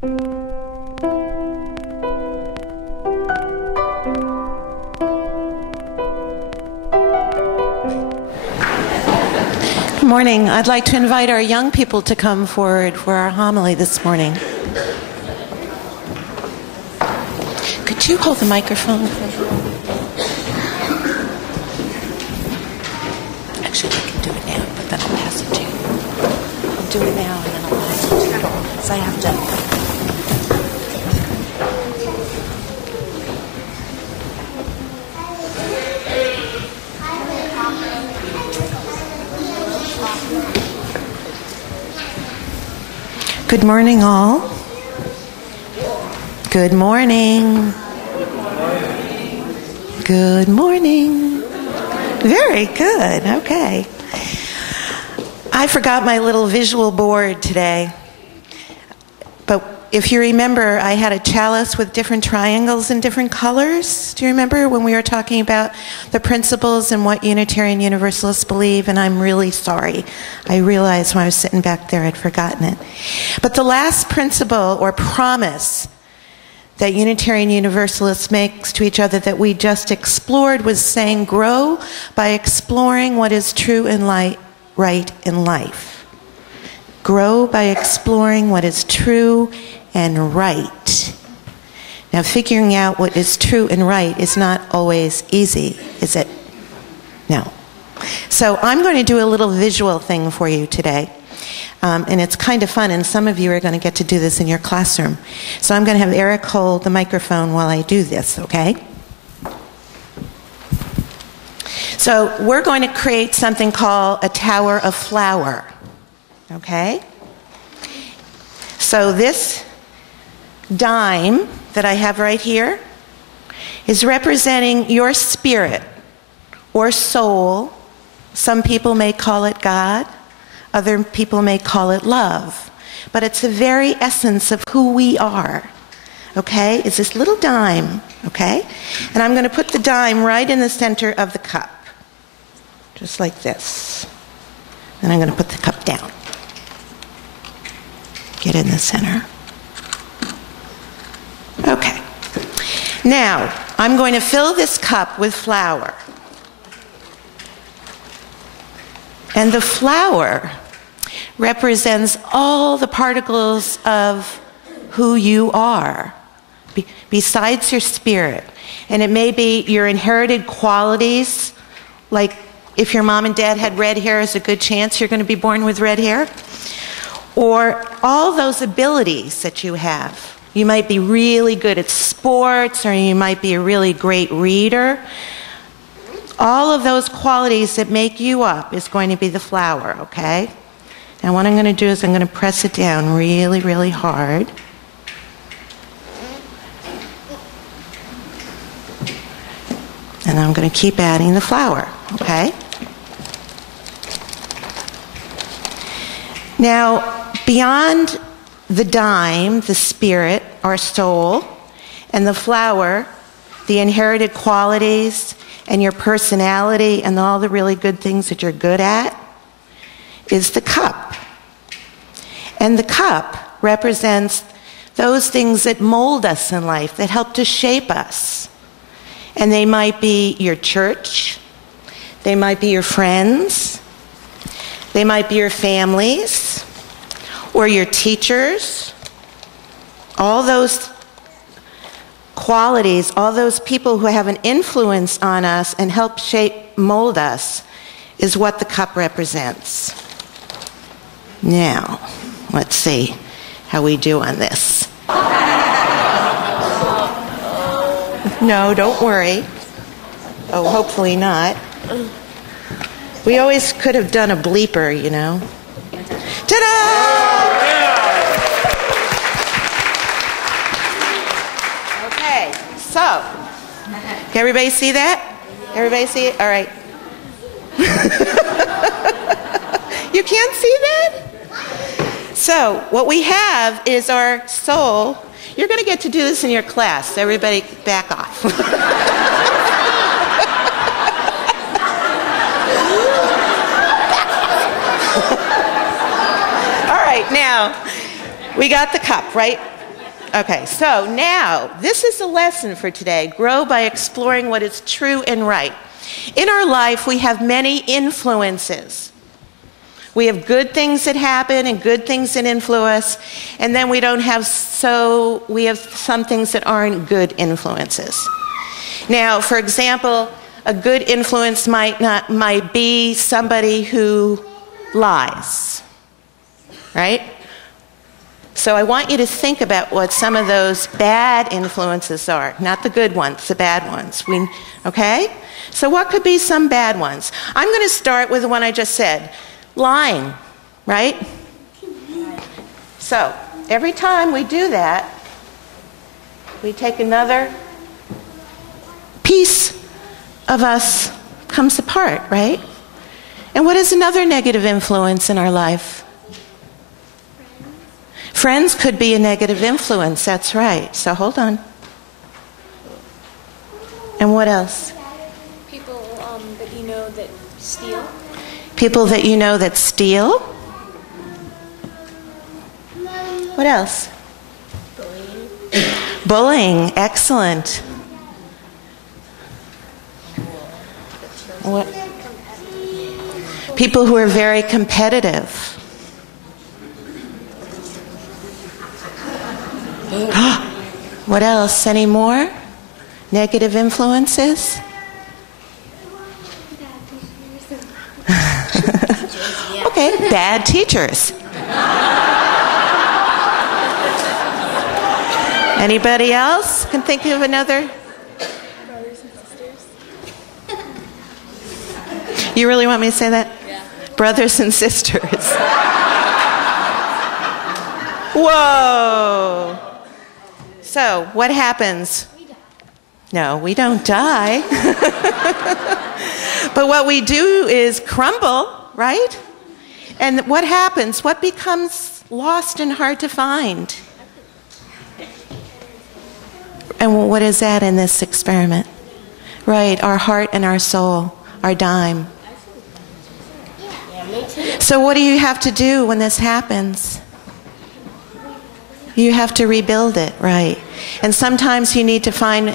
Good morning. I'd like to invite our young people to come forward for our homily this morning. Could you hold the microphone? Actually, I can do it now, but then I'll pass it to you. I'll do it now, and then I'll pass it to you. So I have to... Good morning, all. Good morning. Good morning. Very good. Okay. I forgot my little visual board today. But if you remember, I had a chalice with different triangles and different colors. Do you remember when we were talking about the principles and what Unitarian Universalists believe? And I'm really sorry. I realized when I was sitting back there I'd forgotten it. But the last principle or promise that Unitarian Universalists makes to each other that we just explored was saying, grow by exploring what is true and right in life. Grow by exploring what is true and right. Now, figuring out what is true and right is not always easy, is it? No. So I'm going to do a little visual thing for you today. And it's kind of fun, and some of you are going to get to do this in your classroom. So I'm going to have Eric hold the microphone while I do this, okay? So we're going to create something called a tower of flour, okay? So this dime that I have right here is representing your spirit or soul. Some people may call it God. Other people may call it love. But it's the very essence of who we are, okay? It's this little dime, okay? And I'm going to put the dime right in the center of the cup, just like this. And I'm going to put the cup down. Get in the center. Okay. Now, I'm going to fill this cup with flour. And the flour represents all the particles of who you are, besides your spirit. And it may be your inherited qualities, like if your mom and dad had red hair, there's a good chance you're going to be born with red hair. Or all those abilities that you have. You might be really good at sports, or you might be a really great reader. All of those qualities that make you up is going to be the flour, okay? Now what I'm going to do is I'm going to press it down really, really hard. And I'm going to keep adding the flour, okay? Now, beyond the dime, the spirit, our soul, and the flour, the inherited qualities, and your personality, and all the really good things that you're good at, is the cup. And the cup represents those things that mold us in life, that help to shape us. And they might be your church, they might be your friends, they might be your families, or your teachers. All those qualities, all those people who have an influence on us and help shape, mold us, is what the cup represents. Now, let's see how we do on this. No, don't worry. Oh, hopefully not. We always could have done a bleeper, you know. Ta-da! Okay, so, can everybody see that? Everybody see it? All right. You can't see that? So, what we have is our soul. You're going to get to do this in your class. Everybody back off. All right, now, we got the cup, right? Okay, so now this is the lesson for today. Grow by exploring what is true and right. In our life, we have many influences. We have good things that happen and good things that influence us, and then we have some things that aren't good influences. Now, for example, a good influence might be somebody who lies, right? So I want you to think about what some of those bad influences are, not the good ones, the bad ones. Okay? So what could be some bad ones? I'm going to start with the one I just said, lying, right? So every time we do that, we take another piece of us comes apart, right? And what is another negative influence in our life? Friends could be a negative influence, that's right. So hold on. And what else? People that you know that steal. People that you know that steal? What else? Bullying. Bullying, excellent. What? People who are very competitive. What else? Any more negative influences? Okay, bad teachers. Anybody else can think of another? Brothers and sisters. You really want me to say that? Yeah. Brothers and sisters. Whoa. So, what happens? No, we don't die. But what we do is crumble, right? And what happens? What becomes lost and hard to find? And what is that in this experiment? Right, our heart and our soul, our dime. So what do you have to do when this happens? You have to rebuild it, right? And sometimes you need to find,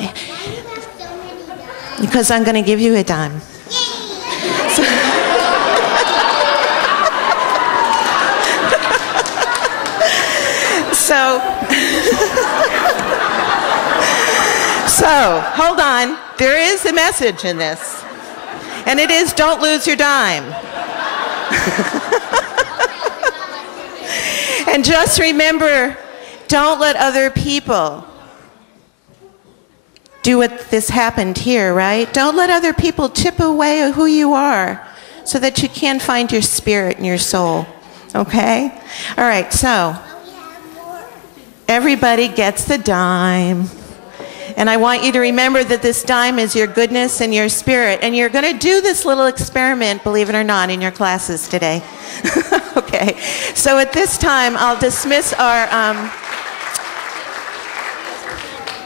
because I'm going to give you a dime. So, hold on. There is a message in this. And it is, don't lose your dime. And just remember, don't let other people do what this happened here, right? Don't let other people chip away who you are so that you can find your spirit and your soul, okay? All right, so everybody gets the dime. And I want you to remember that this dime is your goodness and your spirit. And you're going to do this little experiment, believe it or not, in your classes today. Okay, so at this time, I'll dismiss our...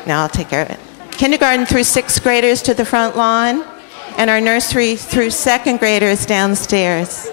No, I'll take care of it. Kindergarten through 6th graders to the front lawn, and our nursery through 2nd graders downstairs.